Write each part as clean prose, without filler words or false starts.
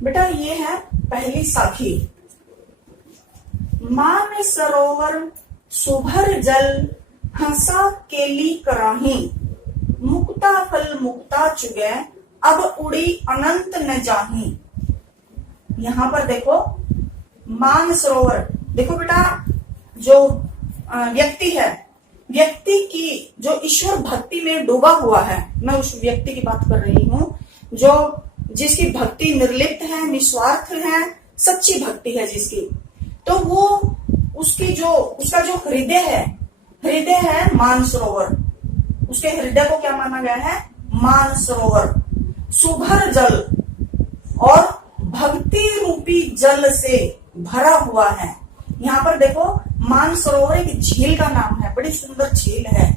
बेटा ये है पहली साखी। मान सरोवर सुभर जल हंसा केली कराही, मुक्ता फल मुक्ता चुगे अब उड़ी अनंत न जाही। यहां पर देखो मान सरोवर, देखो बेटा जो व्यक्ति है, व्यक्ति की जो ईश्वर भक्ति में डूबा हुआ है, मैं उस व्यक्ति की बात कर रही हूँ जो जिसकी भक्ति निर्लिप्त है, निस्वार्थ है, सच्ची भक्ति है जिसकी, तो वो उसका जो हृदय है मानसरोवर। उसके हृदय को क्या माना गया है? मानसरोवर। सुभर जल और भक्ति रूपी जल से भरा हुआ है। यहाँ पर देखो मानसरोवर एक झील का नाम है, बड़ी सुंदर झील है,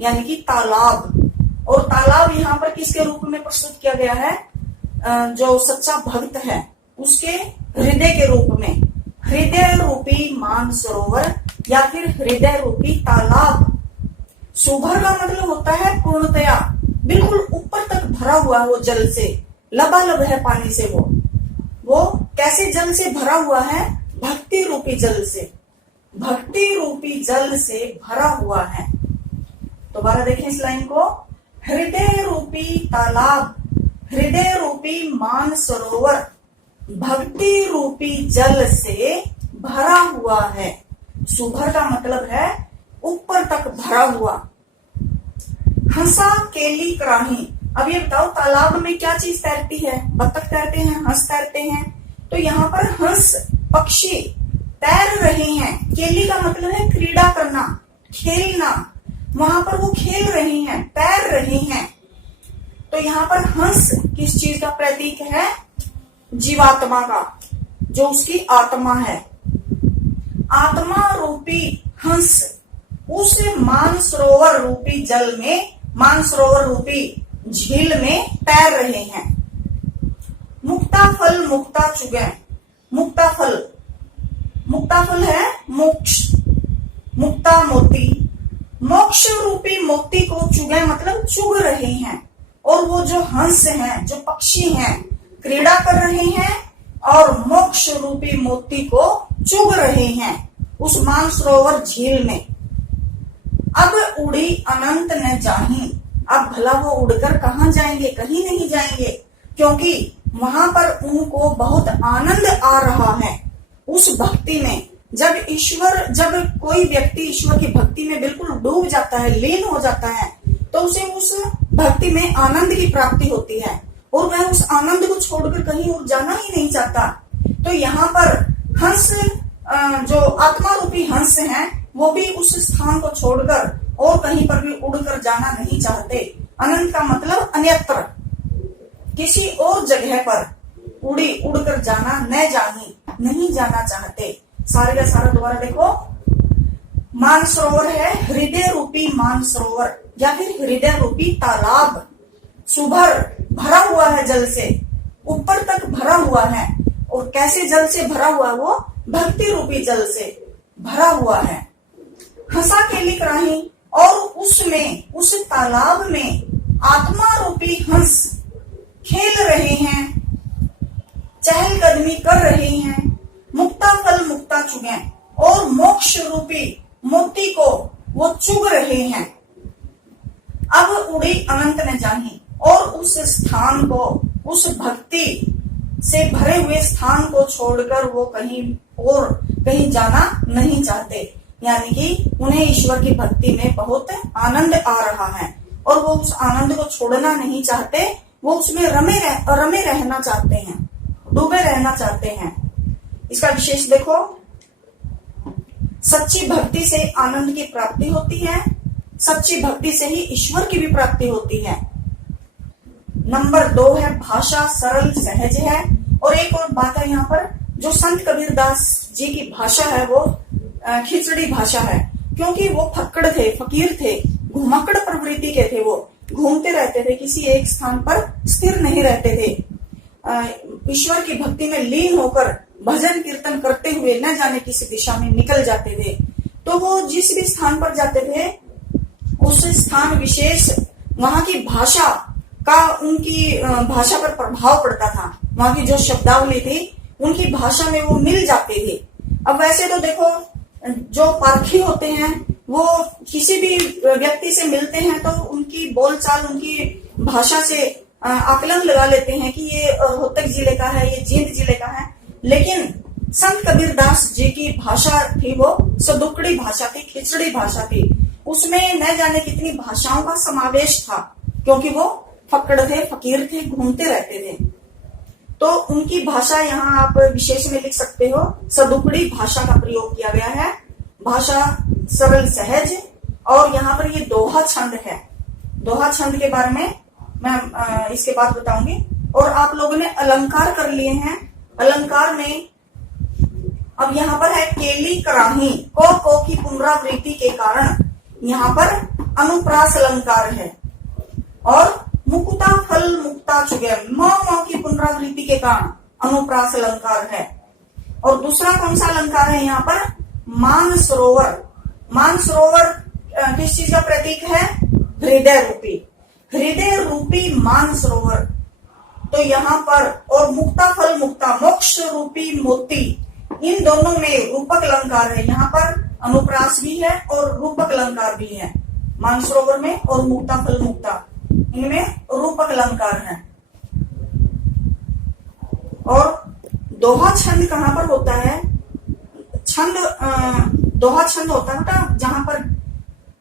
यानी कि तालाब। और तालाब यहाँ पर किसके रूप में प्रस्तुत किया गया है? जो सच्चा भक्त है उसके हृदय के रूप में। हृदय रूपी मानसरोवर या फिर हृदय रूपी तालाब। सुभर का मतलब होता है पूर्णतया, बिल्कुल ऊपर तक भरा हुआ वो जल से, लबालब है पानी से। वो कैसे जल से भरा हुआ है? भक्ति रूपी जल से। भक्ति रूपी जल से भरा हुआ है। दोबारा देखें इस लाइन को। हृदय रूपी तालाब, हृदय रूपी मानसरोवर भक्ति रूपी जल से भरा हुआ है। सुभर का मतलब है ऊपर तक भरा हुआ। हंसा केली कराही। अब ये बताओ तालाब में क्या चीज तैरती है? बत्तख तैरते हैं, हंस तैरते हैं। तो यहाँ पर हंस पक्षी तैर रहे हैं। केली का मतलब है क्रीड़ा करना, खेलना। वहां पर वो खेल रहे हैं, तैर रहे हैं। तो यहाँ पर हंस किस चीज का प्रतीक है? जीवात्मा का, जो उसकी आत्मा है। आत्मा रूपी हंस उस मानसरोवर रूपी जल में, मानसरोवर रूपी झील में तैर रहे हैं। मुक्ता फल मुक्ता चुगे। मुक्ता फल है मोक्ष, मुक्ता मोती। मोक्ष रूपी मोती को चुगे मतलब चुग रहे हैं। और वो जो हंस हैं, जो पक्षी हैं, क्रीड़ा कर रहे हैं और मोक्ष रूपी मोती को चुग रहे हैं उस मानसरोवर झील में। अब उड़ी अनंत न जाही। अब भला वो उड़कर कहां जाएंगे? कहीं नहीं जाएंगे, क्योंकि वहां पर उनको बहुत आनंद आ रहा है उस भक्ति में। जब कोई व्यक्ति ईश्वर की भक्ति में बिल्कुल डूब जाता है, लीन हो जाता है, तो उसे उस भक्ति में आनंद की प्राप्ति होती है और वह उस आनंद को छोड़कर कहीं और जाना ही नहीं चाहता। तो यहाँ पर हंस, जो आत्मा रूपी हंस हैं, वो भी उस स्थान को छोड़कर और कहीं पर भी उड़कर जाना नहीं चाहते। अनंत का मतलब अन्यत्र, किसी और जगह पर उड़कर जाना न जाही, नहीं जाना चाहते। सारे का सारा दोबारा देखो। मानसरोवर है हृदय रूपी मानसरोवर या फिर हृदय रूपी तालाब। सुभर भरा हुआ है जल से, ऊपर तक भरा हुआ है। और कैसे जल से भरा हुआ? वो भक्ति रूपी जल से भरा हुआ है। हंसा केली कराही। और उसमें, उस तालाब में आत्मा रूपी हंस खेल रहे हैं, चहलकदमी कर रहे हैं। मुक्ता फल मुक्ता चुगे। और मोक्ष रूपी मोती को वो चुग रहे हैं। अब उड़ी अनंत न जाही। और उस स्थान को, उस भक्ति से भरे हुए स्थान को छोड़कर वो कहीं जाना नहीं चाहते। यानी कि उन्हें ईश्वर की भक्ति में बहुत आनंद आ रहा है और वो उस आनंद को छोड़ना नहीं चाहते। वो उसमें रमे रहना चाहते हैं, डूबे रहना चाहते हैं। इसका विशेष देखो। सच्ची भक्ति से आनंद की प्राप्ति होती है, सच्ची भक्ति से ही ईश्वर की भी प्राप्ति होती है। नंबर 2 है भाषा सरल सहज है। और एक और बात है यहाँ पर, जो संत कबीरदास जी की भाषा है वो खिचड़ी भाषा है, क्योंकि वो फक्कड़ थे, फकीर थे, घुमक्कड़ प्रवृत्ति के थे। वो घूमते रहते थे, किसी एक स्थान पर स्थिर नहीं रहते थे। ईश्वर की भक्ति में लीन होकर भजन कीर्तन करते हुए न जाने किस दिशा में निकल जाते थे। तो वो जिस भी स्थान पर जाते थे, उस स्थान विशेष, वहां की भाषा का उनकी भाषा पर प्रभाव पड़ता था। वहां की जो शब्दावली थी उनकी भाषा में वो मिल जाते थे। अब वैसे तो देखो, जो पारखी होते हैं वो किसी भी व्यक्ति से मिलते हैं तो उनकी बोलचाल, उनकी भाषा से आकलन लगा लेते हैं कि ये रोहतक जिले का है, ये जींद जिले का है। लेकिन संत कबीरदास जी की भाषा थी वो सदुकड़ी भाषा थी, खिचड़ी भाषा थी। उसमें न जाने कितनी भाषाओं का समावेश था, क्योंकि वो फक्कड़ थे, फकीर थे, घूमते रहते थे। तो उनकी भाषा यहाँ आप विशेष में लिख सकते हो, सदुकड़ी भाषा का प्रयोग किया गया है। भाषा सरल सहज, और यहाँ पर ये दोहा छंद है। दोहा छंद के बारे में मैं इसके बाद बताऊंगी। और आप लोगों ने अलंकार कर लिए हैं। अलंकार में अब यहाँ पर है केली कराही, को की पुनरावृत्ति के कारण यहाँ पर अनुप्रास अलंकार है। और मुक्ता फल मुक्ता चुगे, म की पुनरावृत्ति के कारण अनुप्रास अलंकार है। और दूसरा कौन सा अलंकार है यहाँ पर? मान सरोवर। मान सरोवर किस चीज का प्रतीक है? हृदय रूपी, हृदय रूपी मान सरोवर। तो यहाँ पर, और मुक्ता फल मुक्ता, मोक्ष रूपी मोती, इन दोनों में रूपक अलंकार है। यहाँ पर अनुप्रास भी है और रूपक अलंकार भी है। मानसरोवर में और मुक्ता फल मुक्ता, इनमें रूपक अलंकार है। और दोहा छंद कहाँ पर होता है? छंद दोहा छंद होता है जहां पर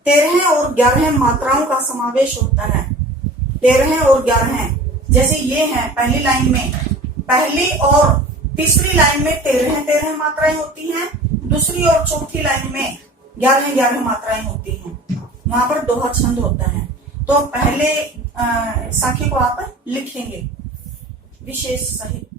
13 और 11 मात्राओं का समावेश होता है। 13 और 11, जैसे ये है पहली लाइन में, पहली और तीसरी लाइन में 13 मात्राएं होती हैं, दूसरी और चौथी लाइन में 11 मात्राएं होती हैं। वहां पर दोहा छंद होता है। तो पहले साखी को आप लिखेंगे, विशेष सहित।